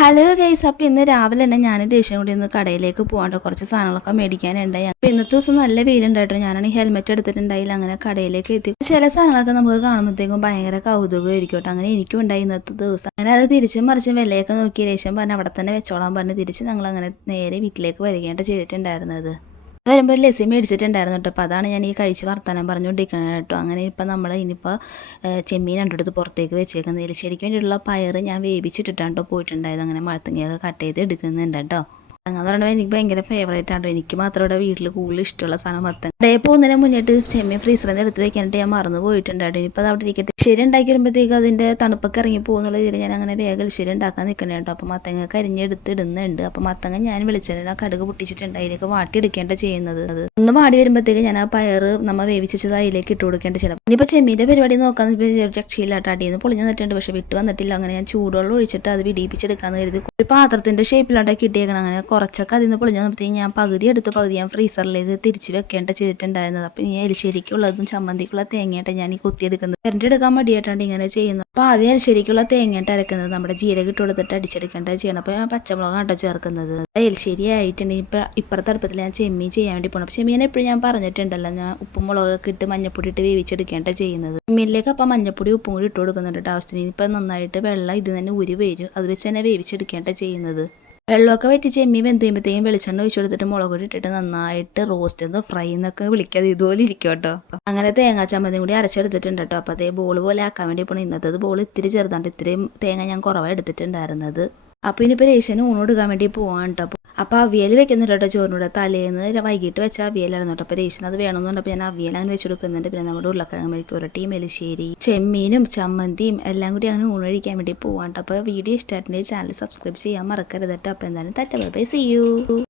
Hello guys, അപ്പോൾ ഇന്ന് രാവിലെ തന്നെ ഞാൻ ദേഷ്യം കൂടി ഒന്ന് കടയിലേക്ക് പോകാണ്ട് കുറച്ച് സാധനങ്ങളൊക്കെ മേടിക്കാനുണ്ടായി. അപ്പോൾ ഇന്നത്തെ ദിവസം നല്ല വെയിലുണ്ടായിട്ടോ. ഞാനാണെങ്കിൽ ഹെൽമെറ്റ് എടുത്തിട്ടുണ്ടായില്ല. അങ്ങനെ കടയിലേക്ക് എത്തി. ചില സാധനങ്ങളൊക്കെ നമുക്ക് കാണുമ്പോഴത്തേക്കും ഭയങ്കര കൗതുകമായിരിക്കും കേട്ടോ. അങ്ങനെ എനിക്കും ഉണ്ടായി ഇന്നത്തെ ദിവസം. അങ്ങനെ അത് തിരിച്ചും മറിച്ചും വിലയൊക്കെ നോക്കി ദേഷ്യം പറഞ്ഞ് അവിടെ തന്നെ വെച്ചോളാൻ പറഞ്ഞ് തിരിച്ച് ഞങ്ങൾ അങ്ങനെ നേരെ വീട്ടിലേക്ക് വരികയായിട്ട് ചെയ്തിട്ടുണ്ടായിരുന്നത്. വരുമ്പോൾ ഒരു ലസ്സി മേടിച്ചിട്ടുണ്ടായിരുന്നു കേട്ടോ. അപ്പോൾ അതാണ് ഞാൻ ഈ കഴിച്ച് വർത്താനം പറഞ്ഞുകൊണ്ടിരിക്കുന്നത് കേട്ടോ. അങ്ങനെ ഇപ്പം നമ്മൾ ഇനിയിപ്പോൾ ചെമ്മീൻ രണ്ടെടുത്ത് പുറത്തേക്ക് വെച്ചേക്കുന്നതിൽ ശരിക്കും വേണ്ടിയിട്ടുള്ള പയർ ഞാൻ വേവിച്ചിട്ടിട്ടാണ് കേട്ടോ പോയിട്ടുണ്ടായത്. അങ്ങനെ മഴത്തങ്ങയൊക്കെ കട്ട് ചെയ്ത് എടുക്കുന്നുണ്ട് കേട്ടോ. എന്ന് പറയുമ്പോൾ എനിക്ക് ഭയങ്കര ഫേവറേറ്റ് ആണ്. എനിക്ക് മാത്രം ഇവിടെ വീട്ടിൽ കൂടുതൽ ഇഷ്ടമുള്ള സാധനം മത്തങ്ങ. കടയിൽ പോകുന്നതിന് മുന്നിട്ട് ചെമ്മീൻ ഫ്രീസറിൽ നിന്ന് എടുത്ത് വെക്കാനായിട്ട് ഞാൻ മറന്നു പോയിട്ടുണ്ടായിരുന്നു. ഇനിയിപ്പോൾ അത് അവിടെ ഇരിക്കട്ടെ. ശരി ഉണ്ടാക്കി വരുമ്പോഴത്തേക്ക് അതിൻ്റെ തണുപ്പൊക്കെ ഇറങ്ങി പോകുന്നുള്ള രീതിയിൽ ഞാൻ അങ്ങനെ വേഗം ശരി ഉണ്ടാക്കാൻ നിൽക്കുന്നത് കേട്ടോ. അപ്പോൾ മത്തങ്ങ കരിഞ്ഞെടുത്ത് ഇടുന്നുണ്ട്. അപ്പോൾ മത്തങ്ങ ഞാൻ വെളിച്ചെണ്ണ കടുക് പൊട്ടിച്ചിട്ടുണ്ട്. അതിലേക്ക് വാട്ടിയെടുക്കേണ്ട ചെയ്യുന്നത്. ഒന്ന് വാടി വരുമ്പോഴത്തേക്ക് ഞാൻ ആ പയർ നമ്മൾ വേവിച്ചത് അതിലേക്ക് ഇട്ട് കൊടുക്കേണ്ട ചെയ്യണം. ഇനിയിപ്പോൾ ചെമ്മീൻ്റെ പരിപാടി നോക്കാന്ന് രക്ഷയില്ലാട്ട് അടിയിൽ നിന്ന് പൊളിഞ്ഞു വന്നിട്ടുണ്ട്. പക്ഷേ വിട്ട് വന്നിട്ടില്ല. അങ്ങനെ ഞാൻ ചൂടുവെള്ളം ഒഴിച്ചിട്ട് അത് വിടിയിപ്പിച്ചെടുക്കാന്ന് കരുതി ഒരു പാത്രത്തിൻ്റെ ഷേപ്പിലാണ്ടാക്കി ഇട്ടേക്കണം. അങ്ങനെ കുറച്ചൊക്കെ അതിൽ നിന്ന് പൊളിഞ്ഞു വന്നപ്പോഴത്തേക്ക് ഞാൻ പകുതി ഞാൻ ഫ്രീസറിലേക്ക് തിരിച്ച് വെക്കേണ്ട ചെയ്തിട്ടുണ്ടായിരുന്നത്. അപ്പം ഇനി എലിശ്ശേരിക്കുള്ളതും ചമ്മന്തിക്കുള്ള തേങ്ങയായിട്ട് ഞാൻ ഈ കുത്തിയെടുക്കുന്നത്. എടുക്കാൻ മടിയായിട്ടാണ് ഇങ്ങനെ ചെയ്യുന്നത്. അപ്പോൾ ആദ്യം എലിശ്ശേരിക്കുള്ള തേങ്ങയായിട്ട് അരക്കുന്നത് നമ്മുടെ ജീരകം ഇട്ട് കൊടുത്തിട്ട് അടിച്ചെടുക്കേണ്ട ചെയ്യണം. അപ്പോൾ ഞാൻ പച്ചമുളകാണ് ചേർക്കുന്നത്. എലിശ്ശേരി ആയിട്ടുണ്ട്. ഇപ്പുറത്തെ അടുപ്പത്തിൽ ഞാൻ ചെമ്മീൻ ചെയ്യാൻ വേണ്ടി പോകണം. അപ്പോൾ ചെമ്മീൻ എപ്പോഴും ഞാൻ പറഞ്ഞിട്ടുണ്ടല്ലോ, ഞാൻ ഉപ്പും മുളകൊക്കെ ഇട്ട് മഞ്ഞപ്പൊടി ഇട്ട് വേവിച്ചെടുക്കേണ്ട ചെയ്യുന്നത്. ചെമ്മീനിലേക്ക് അപ്പം മഞ്ഞപ്പൊടി ഉപ്പും കൂടി ഇട്ട് കൊടുക്കുന്നുണ്ട് ആവശ്യത്തിന്. ഇനിയിപ്പോൾ നന്നായിട്ട് വെള്ളം ഇത് തന്നെ ഉരി വരും. അത് വെച്ച് തന്നെ വേവിച്ചെടുക്കേണ്ട ചെയ്യുന്നത്. വെള്ളമൊക്കെ വറ്റി ചെമ്മീൻ വെന്ത് കഴിയുമ്പോഴത്തേക്കും വെളിച്ചെണ്ണ ഒഴിച്ചു കൊടുത്തിട്ട് മുളക് പൊടി ഇട്ടിട്ട് നന്നായിട്ട് റോസ്റ്റ് എന്നോ ഫ്രൈ എന്നൊക്കെ വിളിക്കാതെ ഇതുപോലെ ഇരിക്കും കേട്ടോ. അങ്ങനെ തേങ്ങാ ചമ്മന്തിയും കൂടി അരച്ചെടുത്തിട്ടുണ്ട് കേട്ടോ. അപ്പോൾ അതേ ബോൾ പോലെ ആക്കാൻ വേണ്ടി പോകണം. ഇന്നത്തെ ബോൾ ഇത്തിരി ചെറുതാണ്ട്, ഇത്രയും തേങ്ങ ഞാൻ കുറവാണ് എടുത്തിട്ടുണ്ടായിരുന്നത്. അപ്പോൾ ഇനിയിപ്പോൾ രേഷന് ഊണെടുക്കാൻ വേണ്ടി പോകാൻ കേട്ടോ. അപ്പോൾ അവിയൽ വെക്കുന്നുണ്ട് കേട്ടോ ചോറിനൂടെ. തലേന്ന് വൈകിട്ട് വെച്ച അവിയലായിരുന്നു കേട്ടോ. അപ്പോൾ രേഷൻ അത് വേണമെന്ന് പറഞ്ഞപ്പോൾ ഞാൻ അവിയൽ അങ്ങനെ വെച്ച് കൊടുക്കുന്നുണ്ട്. പിന്നെ നമ്മുടെ ഉരുളക്കിഴങ്ങ് മെഴുക്കുവരട്ടിയും എലിശ്ശേരി ചെമ്മീനും ചമ്മന്തിയും എല്ലാം കൂടി അങ്ങനെ ഊണ് കഴിക്കാൻ വേണ്ടി പോകാൻ കേട്ടോ. അപ്പോൾ വീഡിയോ ഇഷ്ടമായിട്ടുണ്ടെങ്കിൽ ചാനൽ സബ്സ്ക്രൈബ് ചെയ്യാൻ മറക്കരുത് കേട്ടോ. അപ്പോൾ എന്തായാലും ബൈ ബൈ, സീ യു.